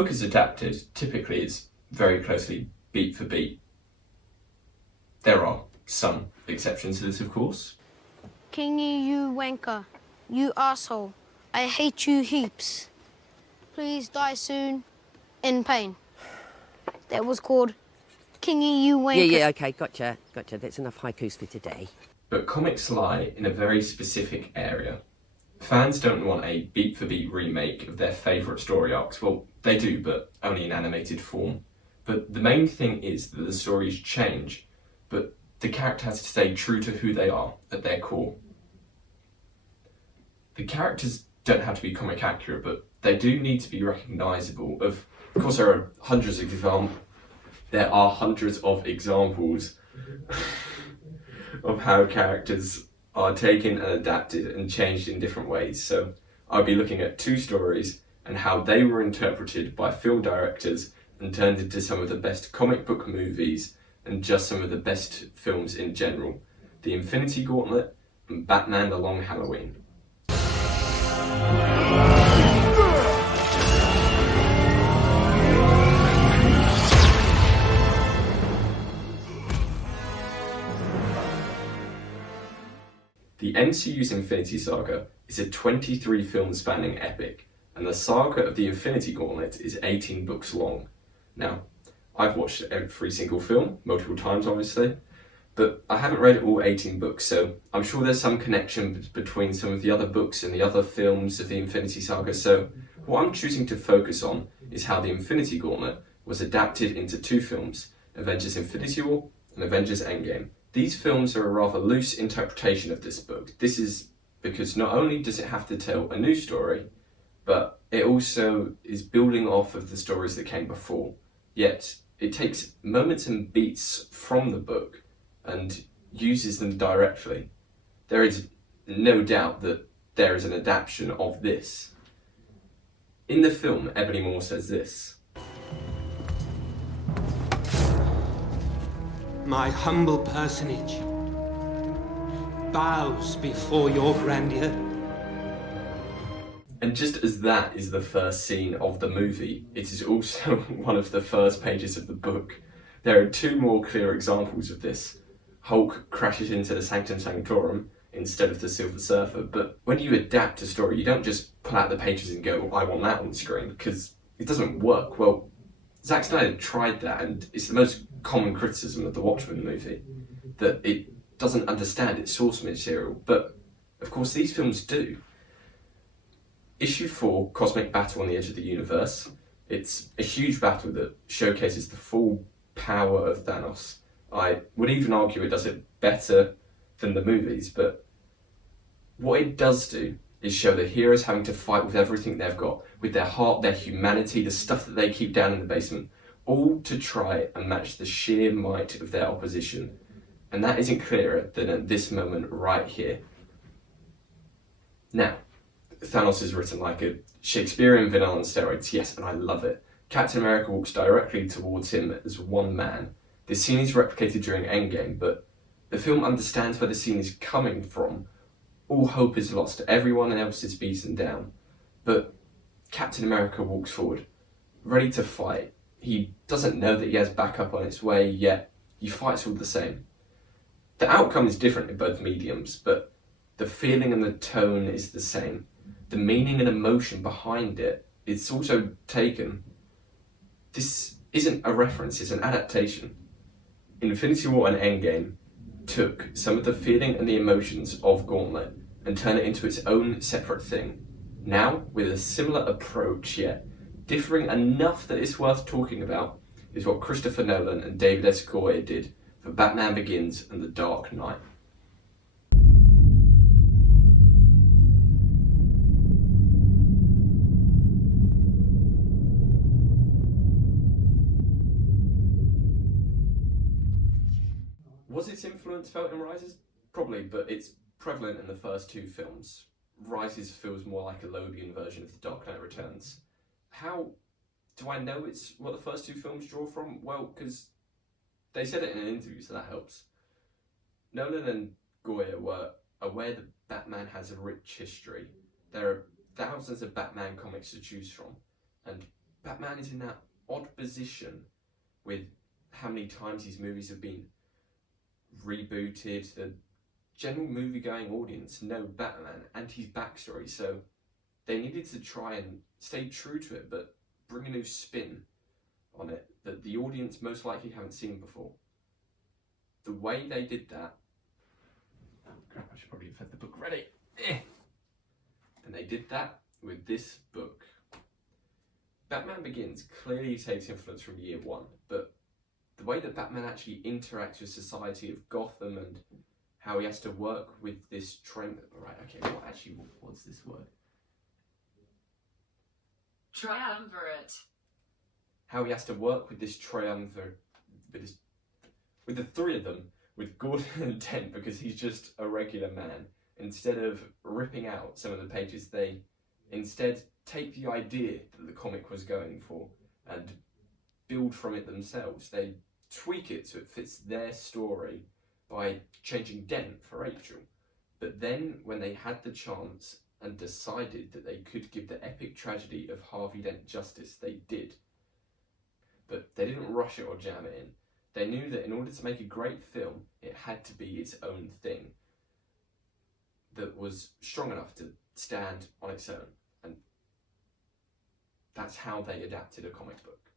book is adapted, typically it's very closely beat for beat. There are some exceptions to this, of course. Kingy, you wanker. You asshole. I hate you heaps. Please die soon. In pain. That was called Kingy, you wanker. Yeah, okay, gotcha. That's enough haikus for today. But comics lie in a very specific area. Fans don't want a beat-for-beat remake of their favourite story arcs. Well, they do, but only in animated form. But the main thing is that the stories change, but the character has to stay true to who they are at their core. The characters don't have to be comic accurate, but they do need to be recognisable. Of course, there are hundreds of examples of how characters are taken and adapted and changed in different ways. So I'll be looking at two stories and how they were interpreted by film directors and turned into some of the best comic book movies and just some of the best films in general. The Infinity Gauntlet and Batman: The Long Halloween. The MCU's Infinity Saga is a 23-film spanning epic, and the saga of the Infinity Gauntlet is 18 books long. Now, I've watched every single film, multiple times obviously, but I haven't read all 18 books, so I'm sure there's some connection between some of the other books and the other films of the Infinity Saga, so what I'm choosing to focus on is how the Infinity Gauntlet was adapted into two films, Avengers Infinity War and Avengers Endgame. These films are a rather loose interpretation of this book. This is because not only does it have to tell a new story, but it also is building off of the stories that came before. Yet, it takes moments and beats from the book and uses them directly. There is no doubt that there is an adaptation of this. In the film, Ebony Moore says this: "My humble personage bows before your grandeur." And just as that is the first scene of the movie, it is also one of the first pages of the book. There are two more clear examples of this. Hulk crashes into the Sanctum Sanctorum instead of the Silver Surfer, but when you adapt a story, you don't just pull out the pages and go, I want that on the screen, because it doesn't work. Well, Zack Snyder tried that, and it's the most common criticism of the Watchmen movie, that it doesn't understand its source material, but of course these films do. Issue 4, Cosmic Battle on the Edge of the Universe. It's a huge battle that showcases the full power of Thanos. I would even argue it does it better than the movies, but what it does do is show the heroes having to fight with everything they've got, with their heart, their humanity, the stuff that they keep down in the basement, all to try and match the sheer might of their opposition. And that isn't clearer than at this moment right here. Now, Thanos is written like a Shakespearean villain on steroids, yes, and I love it. Captain America walks directly towards him as one man. This scene is replicated during Endgame, but the film understands where the scene is coming from. All hope is lost, everyone else is beaten down. But Captain America walks forward, ready to fight. He doesn't know that he has backup on its way, yet he fights all the same. The outcome is different in both mediums, but the feeling and the tone is the same. The meaning and emotion behind it, it's also taken. This isn't a reference, it's an adaptation. Infinity War and Endgame took some of the feeling and the emotions of Gauntlet and turned it into its own separate thing. Now, with a similar approach, yet differing enough that it's worth talking about, is what Christopher Nolan and David S. Goyer did for Batman Begins and The Dark Knight. Was its influence felt in Rises? Probably, but it's prevalent in the first two films. Rises feels more like a Logan version of The Dark Knight Returns. How do I know it's what the first two films draw from? Well, because they said it in an interview, so that helps. Nolan and Goyer were aware that Batman has a rich history. There are thousands of Batman comics to choose from, and Batman is in that odd position with how many times these movies have been rebooted. The general movie-going audience know Batman and his backstory, so they needed to try and stay true to it, but bring a new spin on it that the audience most likely haven't seen before. The way they did that... Oh crap, I should probably have had the book ready. And they did that with this book. Batman Begins clearly takes influence from Year One, but the way that Batman actually interacts with society of Gotham and how he has to work with this what's this word? Triumvirate. How he has to work with this triumvirate, with the three of them, with Gordon and Dent, because he's just a regular man. Instead of ripping out some of the pages, they instead take the idea that the comic was going for and build from it themselves. They tweak it so it fits their story by changing Dent for Rachel. But then, when they had the chance and decided that they could give the epic tragedy of Harvey Dent justice, they did. But they didn't rush it or jam it in. They knew that in order to make a great film, it had to be its own thing that was strong enough to stand on its own. And that's how they adapted a comic book.